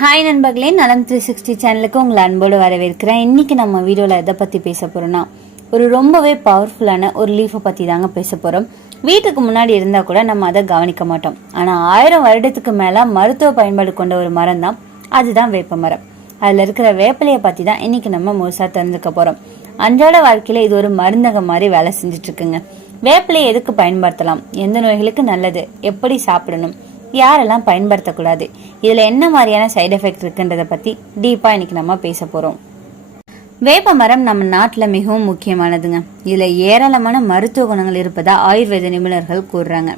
Hi நண்பர்களே, நலம் 360 சேனலுக்கு உங்களை அன்போடு வரவேற்கிறேன். இன்னைக்கு நம்ம வீடியோவில் எதை பற்றி பேச போகிறோம்னா, ஒரு ரொம்பவே பவர்ஃபுல்லான ஒரு லீஃபை பற்றி தாங்க பேச போகிறோம். வீட்டுக்கு முன்னாடி இருந்தால் கூட நம்ம அதை கவனிக்க மாட்டோம். ஆனால் 1000 வருடத்துக்கு மேலே மருத்துவ பயன்பாடு கொண்ட ஒரு மரம் தான், அதுதான் வேப்ப மரம். அதில் இருக்கிற வேப்பிலையை பற்றி தான் இன்னைக்கு நம்ம முழுசாக தெரிஞ்சுக்க போகிறோம். அன்றாட வாழ்க்கையில் இது ஒரு மருந்தகம் மாதிரி வேலை செஞ்சுட்டு இருக்குங்க. வேப்பிலையை எதுக்கு பயன்படுத்தலாம், எந்த நோய்களுக்கு நல்லது, எப்படி சாப்பிடணும், யாரெல்லாம் பயன்படுத்தக்கூடாது, இதுல என்ன மாதிரியான சைடு எஃபெக்ட் இருக்குன்றத பத்தி டீப்பா இன்னைக்கு நம்ம பேச போறோம். வேப்ப மரம் நம்ம நாட்டுல மிகவும் முக்கியமானதுங்க. இதுல ஏராளமான மருத்துவ குணங்கள் இருப்பதா ஆயுர்வேத நிபுணர்கள் கூறுறாங்க.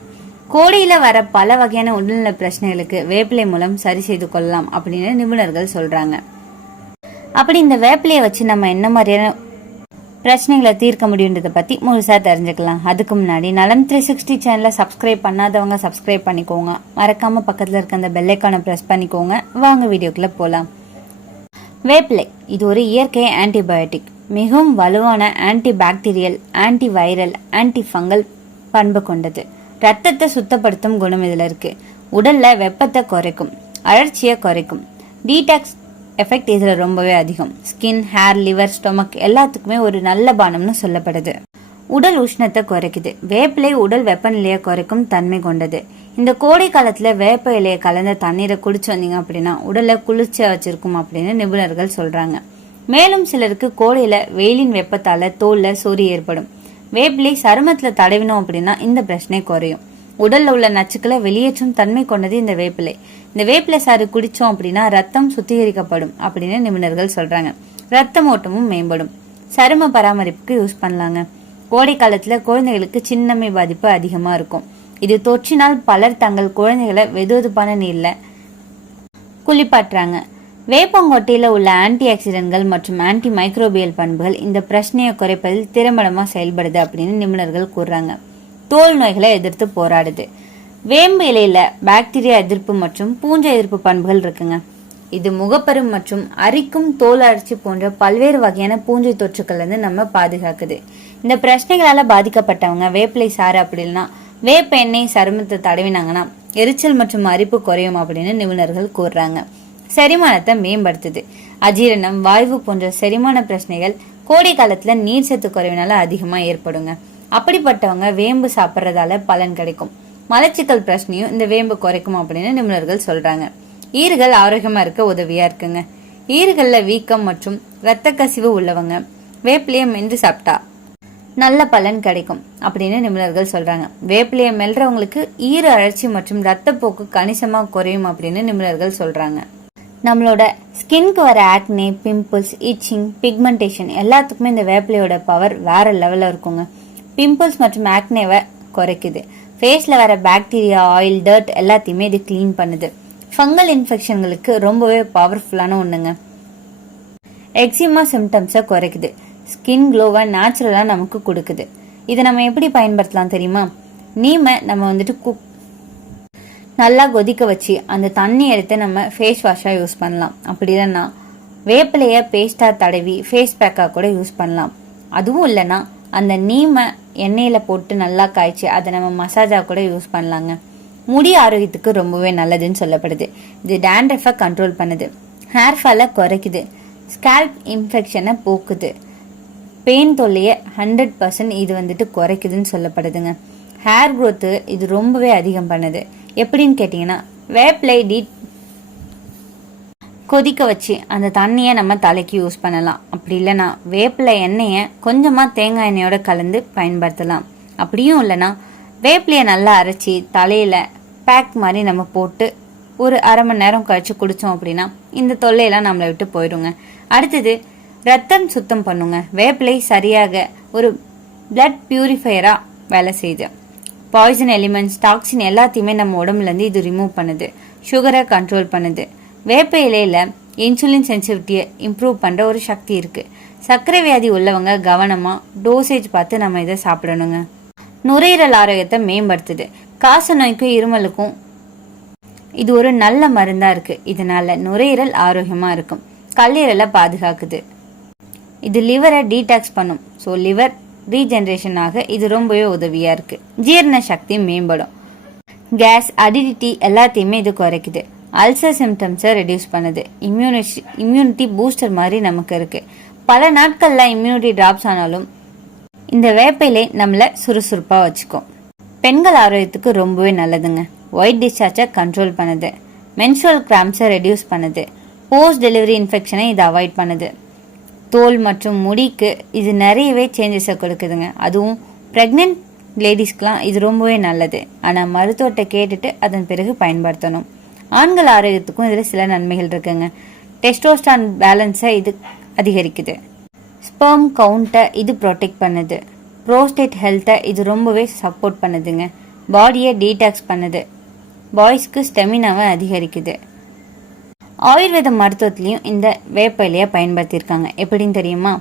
கோடையில வர பல வகையான உடல்நல பிரச்சனைகளுக்கு வேப்பிலை மூலம் சரி செய்து கொள்ளலாம் அப்படின்னு நிபுணர்கள் சொல்றாங்க. அப்படி இந்த வேப்பிலையை வச்சு நம்ம என்ன மாதிரியான பிரச்சனைகளை தீர்க்க முடியுன்றதை பத்தி முழுசா தெரிஞ்சுக்கலாம். அதுக்கு முன்னாடி நலம் 360 சேனலை சப்ஸ்கிரைப் பண்ணாதவங்க சப்ஸ்கிரைப் பண்ணிக்கோங்க. மறக்காம பக்கத்துல இருக்க அந்த பெல் ஐகானை பிரஸ் பண்ணிக்கோங்க. வாங்க வீடியோக்குள்ள போலாம். வேப்பிலை இது ஒரு இயற்கை ஆன்டிபயோட்டிக். மிகவும் வலுவான anti bacterial, anti viral, anti fungal பண்பு கொண்டது. ரத்தத்தை சுத்தப்படுத்தும் குணம் இதுல இருக்கு. உடல்ல வெப்பத்தை குறைக்கும், அழற்சியை குறைக்கும். டீடாக்ஸ் எஃபெக்ட் இதுல ரொம்பவே அதிகம். ஸ்கின், ஹேர், லிவர், ஸ்டொமக் எல்லாத்துக்குமே ஒரு நல்ல பானம்னு சொல்லப்படுது. உடல் உஷ்ணத்தை குறைக்குது. வேப்பிலை உடல் வெப்பநிலையை குறைக்கும் தன்மை கொண்டது. இந்த கோடை காலத்துல வேப்ப இலையை கலந்த தண்ணீரை குடிச்சு வந்தீங்க அப்படின்னா உடலை குளிர்ச்சியா வச்சிருக்கும் அப்படின்னு நிபுணர்கள் சொல்றாங்க. மேலும் சிலருக்கு கோடையில வெயிலின் வெப்பத்தால தோல்ல சொறி ஏற்படும். வேப்பிலை சருமத்துல தடவினோம் அப்படின்னா இந்த பிரச்சனை குறையும். உடல்ல உள்ள நச்சுக்களை வெளியேற்றும் தன்மை கொண்டது இந்த வேப்பிலை. இந்த வேப்பிலை சாறு குடிச்சோம் அப்படின்னா ரத்தம் சுத்திகரிக்கப்படும் அப்படின்னு நிபுணர்கள் சொல்றாங்க. ரத்த ஓட்டமும் மேம்படும். சரும பராமரிப்புக்கு யூஸ் பண்ணலாங்க. கோடை காலத்துல குழந்தைகளுக்கு சின்னம்மை பாதிப்பு அதிகமா இருக்கும். இது தொற்றினால் பலர் தங்கள் குழந்தைகளை வெதுவெதுப்பான நீர்ல குளிப்பாட்டுறாங்க. வேப்பங்கொட்டையில உள்ள ஆன்டி ஆக்சிடென்ட்கள் மற்றும் ஆன்டி மைக்ரோபியல் பண்புகள் இந்த பிரச்சனையை குறைப்பதில் திறம்படமா செயல்படுது அப்படின்னு நிபுணர்கள் கூறுறாங்க. தோல் நோய்களை எதிர்த்து போராடுது. வேம்பு இலையில பாக்டீரியா எதிர்ப்பு மற்றும் பூஞ்சை எதிர்ப்பு பண்புகள் இருக்குங்க. இது முகப்பரு மற்றும் அரிக்கும் தோல் அழற்சி போன்ற பல்வேறு வகையான பூஞ்சை தொற்றுக்கள் இருந்து நம்ம பாதுகாக்குது. இந்த பிரச்சனைகளால பாதிக்கப்பட்டவங்க வேப்பிலை சாறு அப்படின்னா வேப்ப எண்ணெய் சருமத்தை தடவினாங்கன்னா எரிச்சல் மற்றும் அரிப்பு குறையும் அப்படின்னு நிபுணர்கள் கூறுறாங்க. செரிமானத்தை மேம்படுத்துது. அஜீரணம், வாய்வு போன்ற செரிமான பிரச்சனைகள் கோடை காலத்துல நீர் சத்து குறைவினால அதிகமா ஏற்படுங்க. அப்படிப்பட்டவங்க வேம்பு சாப்பிட்றதால பலன் கிடைக்கும். மலச்சிக்கல் பிரச்சனையும் இந்த வேம்பு குறைக்கும் அப்படின்னு நிபுணர்கள் சொல்றாங்க. ஈறுகள் ஆரோக்கியமா இருக்க உதவியா இருக்குங்க. ஈறுகள்ல வீக்கம் மற்றும் இரத்த கசிவு உள்ளவங்க வேப்பிலையை மென்று சாப்பிட்டா நல்ல பலன் கிடைக்கும் அப்படின்னு நிபுணர்கள் சொல்றாங்க. வேப்பிலையை மெல்றவங்களுக்கு ஈறு அழற்சி மற்றும் ரத்தப்போக்கு கணிசமா குறையும் அப்படின்னு நிபுணர்கள் சொல்றாங்க. நம்மளோட ஸ்கின்க்கு வர ஆக்னே, பிம்பிள்ஸ், இச்சிங், பிக்மெண்டேஷன் எல்லாத்துக்குமே இந்த வேப்பிலையோட பவர் வேற லெவல்ல இருக்குங்க. பிம்பிள்ஸ் மற்றும் ஆக்னேவை குறைக்குது. ஃபேஸ்ல வர பாக்டீரியா, ஆயில், டர்ட் எல்லாத்தையுமே இது கிளீன் பண்ணுது. ஃபங்கல் இன்ஃபெக்ஷன்களுக்கு ரொம்பவே பவர்ஃபுல்லான ஒண்ணுங்க. எக்ஸிமா சிம்டம்ஸை குறைக்குது. ஸ்கின் க்ளோவை நேச்சுரலா நமக்கு கொடுக்குது. இதை நம்ம எப்படி பயன்படுத்தலாம் தெரியுமா? நீமை நம்ம நல்லா கொதிக்க வச்சு அந்த தண்ணி எடுத்து நம்ம ஃபேஸ் வாஷா யூஸ் பண்ணலாம். அப்படி இல்லைன்னா வேப்பிலைய பேஸ்டா தடவி ஃபேஸ் பேக்கா கூட யூஸ் பண்ணலாம். அதுவும் இல்லைன்னா அந்த நீமை எண்ணெயில போட்டு நல்லா காய்ச்சி அதை நம்ம மசாஜா கூட யூஸ் பண்ணலாங்க. முடி ஆரோக்கியத்துக்கு ரொம்பவே நல்லதுன்னு சொல்லப்படுது. இது டேண்ட்ரஃபை கண்ட்ரோல் பண்ணுது. ஹேர் ஃபாலை குறைக்குது. ஸ்கேல்ப் இன்ஃபெக்ஷனை போக்குது. பெயின் தொல்லையை 100% இது குறைக்குதுன்னு சொல்லப்படுதுங்க. ஹேர் க்ரோத்து இது ரொம்பவே அதிகம் பண்ணுது. எப்படின்னு கேட்டீங்கன்னா, வேப்பிலை கொதிக்க வச்சு அந்த தண்ணியை நம்ம தலைக்கு யூஸ் பண்ணலாம். அப்படி இல்லைன்னா வேப்பிலை எண்ணெயை கொஞ்சமா தேங்காய் எண்ணெயோட கலந்து பயன்படுத்தலாம். அப்படியும் இல்லைன்னா வேப்பிலையை நல்லா அரைச்சி தலையில பேக் மாதிரி நம்ம போட்டு ஒரு அரை மணி நேரம் கழிச்சு குடிச்சோம் அப்படின்னா இந்த தொல்லையெல்லாம் நம்மளை விட்டு போயிடுங்க. அடுத்தது ரத்தம் சுத்தம் பண்ணுங்க. வேப்பிலை சரியாக ஒரு பிளட் பியூரிஃபையரா வேலை செய்யுது. பாய்சன் எலிமெண்ட்ஸ், டாக்ஸின் எல்லாத்தையுமே நம்ம உடம்புல இருந்து இது ரிமூவ் பண்ணுது. சுகரை கண்ட்ரோல் பண்ணுது. வேப்ப இலையில இன்சுலின் சென்சிட்டிவிட்டியை இம்ப்ரூவ் பண்ற ஒரு சக்தி இருக்கு. சர்க்கரை வியாதி உள்ளவங்க கவனமா டோசேஜ் பார்த்து நம்ம இதை சாப்பிடணுங்க. நுரையீரல் ஆரோக்கியத்தை மேம்படுத்துது. காச நோய்க்கும் இருமலுக்கும் இது ஒரு நல்ல மருந்தா இருக்கு. இதனால நுரையீரல் ஆரோக்கியமா இருக்கும். கல்லீரலை பாதுகாக்குது. இது லிவரை டீடாக்ஸ் பண்ணும். ஸோ லிவர் ரீஜெனரேஷன் ஆக இது ரொம்பவே உதவியா இருக்கு. ஜீரண சக்தி மேம்படும். கேஸ், அடிடிட்டி எல்லாத்தையுமே இது குறைக்குது. அல்சர் சிம்டம்ஸை ரெடியூஸ் பண்ணுது. இம்யூனிட்டி பூஸ்டர் மாதிரி நமக்கு இருக்கு. பல நாட்கள்ல இம்யூனிட்டி டிராப்ஸ் ஆனாலும் இந்த வேப்பிலை நம்மள சுறுசுறுப்பா வச்சுக்கும். பெண்கள் ஆரோக்கியத்துக்கு ரொம்பவே நல்லதுங்க. ஒயிட் டிஸ்சார்ஜை கண்ட்ரோல் பண்ணுது. மென்ஸ்ட்ரல் கிராம்ஸை ரெடியூஸ் பண்ணுது. போஸ்ட் டெலிவரி இன்ஃபெக்ஷனை இது அவாய்ட் பண்ணுது. தோல் மற்றும் முடிக்கு இது நிறையவே சேஞ்சஸை கொடுக்குதுங்க. அதுவும் ப்ரெக்னென்ட் லேடிஸ்க்கெலாம் இது ரொம்பவே நல்லது. ஆனால் மருத்துவத்தை கேட்டுட்டு அதன் பிறகு பயன்படுத்தணும். ஆண்கள் ஆரோக்கியத்துக்கும் இதில் சில நன்மைகள் இருக்குங்க. டெஸ்டோஸ்டான் பேலன்ஸை இது அதிகரிக்குது. ஸ்பெர்ம் கவுண்ட்டை இது ப்ரொடெக்ட் பண்ணுது. ப்ரோஸ்டேட் ஹெல்த்தை இது ரொம்பவே சப்போர்ட் பண்ணுதுங்க. பாடியை டீடாக்ஸ் பண்ணுது. பாய்ஸ்க்கு ஸ்டெமினாவை அதிகரிக்குது. ஆயுர்வேத மருத்துவத்திலையும் இந்த வேப்பிலையை பயன்படுத்தியிருக்காங்க. எப்படின்னு தெரியுமா?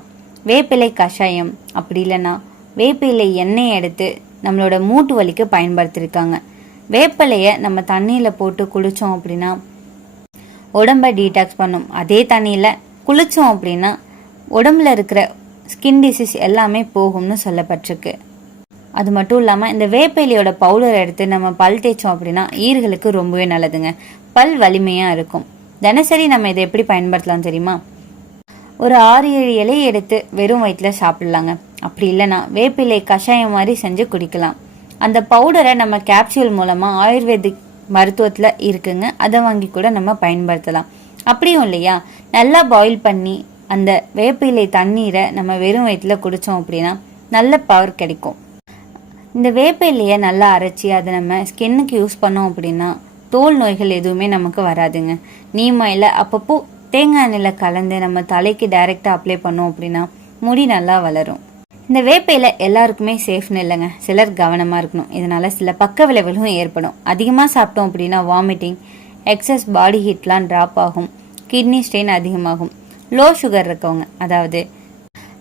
வேப்பிலை கஷாயம், அப்படி இல்லைன்னா வேப்பிலை எண்ணெயை எடுத்து நம்மளோட மூட்டு வலிக்கு பயன்படுத்தியிருக்காங்க. வேப்பிலையை நம்ம தண்ணியில் போட்டு குளித்தோம் அப்படின்னா உடம்பை டீடாக்ஸ் பண்ணும். அதே தண்ணியில் குளித்தோம் அப்படின்னா உடம்புல இருக்கிற ஸ்கின் டிசீஸ் எல்லாமே போகும்னு சொல்லப்பட்டிருக்கு. அது மட்டும் இல்லாமல் இந்த வேப்பிலையோட பவுடரை எடுத்து நம்ம பல் தேய்ச்சோம் அப்படின்னா ஈர்களுக்கு ரொம்பவே நல்லதுங்க. பல் வலிமையாக இருக்கும். தினசரி நம்ம இதை எப்படி பயன்படுத்தலாம் தெரியுமா? ஒரு 6-7 இலையை எடுத்து வெறும் வயிற்றில் சாப்பிடலாங்க. அப்படி இல்லைன்னா வேப்பிலை கஷாயம் மாதிரி செஞ்சு குடிக்கலாம். அந்த பவுடரை நம்ம கேப்சூல் மூலமாக ஆயுர்வேதிக் மருத்துவத்தில் இருக்குங்க. அதை வாங்கி கூட நம்ம பயன்படுத்தலாம். அப்படியும் இல்லையா, நல்லா பாயில் பண்ணி அந்த வேப்பிலை தண்ணீரை நம்ம வெறும் வயிற்றில் குடித்தோம் அப்படின்னா நல்ல பவர் கிடைக்கும். இந்த வேப்பிலையை நல்லா அரைச்சி அதை நம்ம ஸ்கின்னுக்கு யூஸ் பண்ணோம் அப்படின்னா தோல் நோய்கள் எதுவுமே நமக்கு வராதுங்க. நீம் ஆயிலை அப்பப்போ தேங்காய் எண்ணெயில் கலந்து நம்ம தலைக்கு டைரெக்டாக அப்ளை பண்ணோம் அப்படின்னா முடி நல்லா வளரும். இந்த வேப்பையில் எல்லாருக்குமே சேஃப்னு இல்லைங்க. சிலர் கவனமாக இருக்கணும். இதனால் சில பக்க விளைவுகளும் ஏற்படும். அதிகமாக சாப்பிட்டோம் அப்படின்னா வாமிட்டிங், எக்ஸஸ் பாடி ஹீட்லாம் ட்ராப் ஆகும். கிட்னி ஸ்ட்ரெயின் அதிகமாகும். லோ சுகர் இருக்கவங்க, அதாவது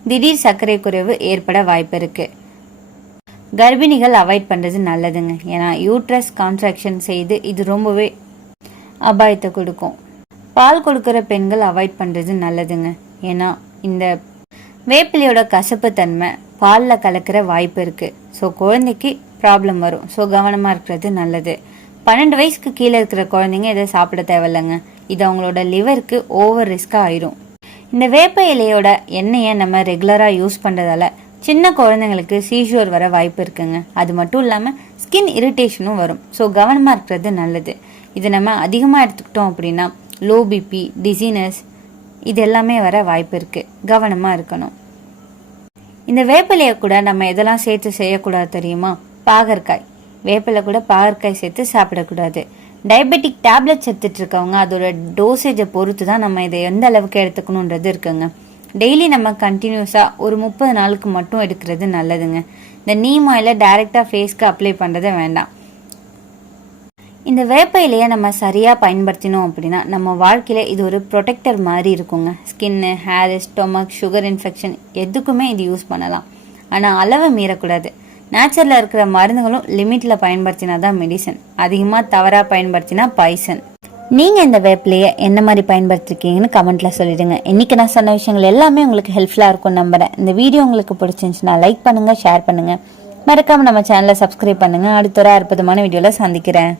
திடீர் சர்க்கரை குறைவு ஏற்பட வாய்ப்பு இருக்குது. கர்ப்பிணிகள் அவாய்ட் பண்ணுறது நல்லதுங்க. ஏன்னா யூட்ரஸ் கான்ட்ராக்ஷன் செய்து இது ரொம்பவே அபாயத்தை கொடுக்கும். பால் கொடுக்குற பெண்கள் அவாய்ட் பண்ணுறது நல்லதுங்க. ஏன்னா இந்த வேப்பிலையோட கசப்பு தன்மை பாலில் கலக்கிற வாய்ப்பு இருக்குது. ஸோ குழந்தைக்கு ப்ராப்ளம் வரும். ஸோ கவனமாக இருக்கிறது நல்லது. 12 வயசுக்கு கீழே இருக்கிற குழந்தைங்க இதை சாப்பிட தேவையில்லைங்க. இது அவங்களோட லிவருக்கு ஓவர் ரிஸ்காக ஆயிரும். இந்த வேப்ப இலையோட எண்ணெயை நம்ம ரெகுலராக யூஸ் பண்ணுறதால சின்ன குழந்தைங்களுக்கு சீஷோர் வர வாய்ப்பு இருக்குங்க. அது மட்டும் இல்லாமல் ஸ்கின் இரிட்டேஷனும் வரும். ஸோ கவனமாக இருக்கிறது நல்லது. இது நம்ம அதிகமாக எடுத்துக்கிட்டோம் அப்படின்னா லோ பிபி, டிசீனஸ் இது எல்லாமே வர வாய்ப்பு இருக்குது. கவனமாக இருக்கணும். இந்த வேப்பிலையை கூட நம்ம எதெல்லாம் சேர்த்து செய்யக்கூடாது தெரியுமா? பாகற்காய், வேப்பிலை கூட பாகற்காய் சேர்த்து சாப்பிடக்கூடாது. டயபெட்டிக் டேப்லெட்ஸ் எடுத்துட்டு இருக்கவங்க அதோட டோசேஜை பொறுத்து தான் நம்ம இதை எந்த அளவுக்கு எடுத்துக்கணுன்றது இருக்குங்க. டெய்லி நம்ம கண்டினியூஸாக ஒரு 30 நாளுக்கு மட்டும் எடுக்கிறது நல்லதுங்க. இந்த நீம் ஆயிலை டைரெக்டாக ஃபேஸ்க்கு அப்ளை பண்ணுறதை வேண்டாம். இந்த வேப்ப இலையை நம்ம சரியாக பயன்படுத்தினோம் அப்படின்னா நம்ம வாழ்க்கையில் இது ஒரு ப்ரொடெக்டர் மாதிரி இருக்குங்க. Skin, hair, stomach, sugar infection எதுக்குமே இது யூஸ் பண்ணலாம். ஆனால் அளவை மீறக்கூடாது. நேச்சுரலில் இருக்கிற மருந்துகளும் லிமிட்டில் பயன்படுத்தினா தான் மெடிசன். அதிகமாக தவறாக பயன்படுத்தினா பாய்சன். நீங்கள் இந்த வேப்பிலையை என்ன மாதிரி பயன்படுத்திருக்கீங்கன்னு கமெண்ட்டில் சொல்லிடுங்க. இன்றைக்கி நான் சொன்ன விஷயங்கள் எல்லாமே உங்களுக்கு ஹெல்ப்ஃபுல்லாக இருக்கும்னு நம்புகிறேன். இந்த வீடியோ உங்களுக்கு பிடிச்சிருந்துச்சுன்னா லைக் பண்ணுங்கள், ஷேர் பண்ணுங்கள். மறக்காமல் நம்ம சேனலை சப்ஸ்கிரைப் பண்ணுங்கள். அடுத்த ஒரு அற்புதமான வீடியோவில் சந்திக்கிறேன்.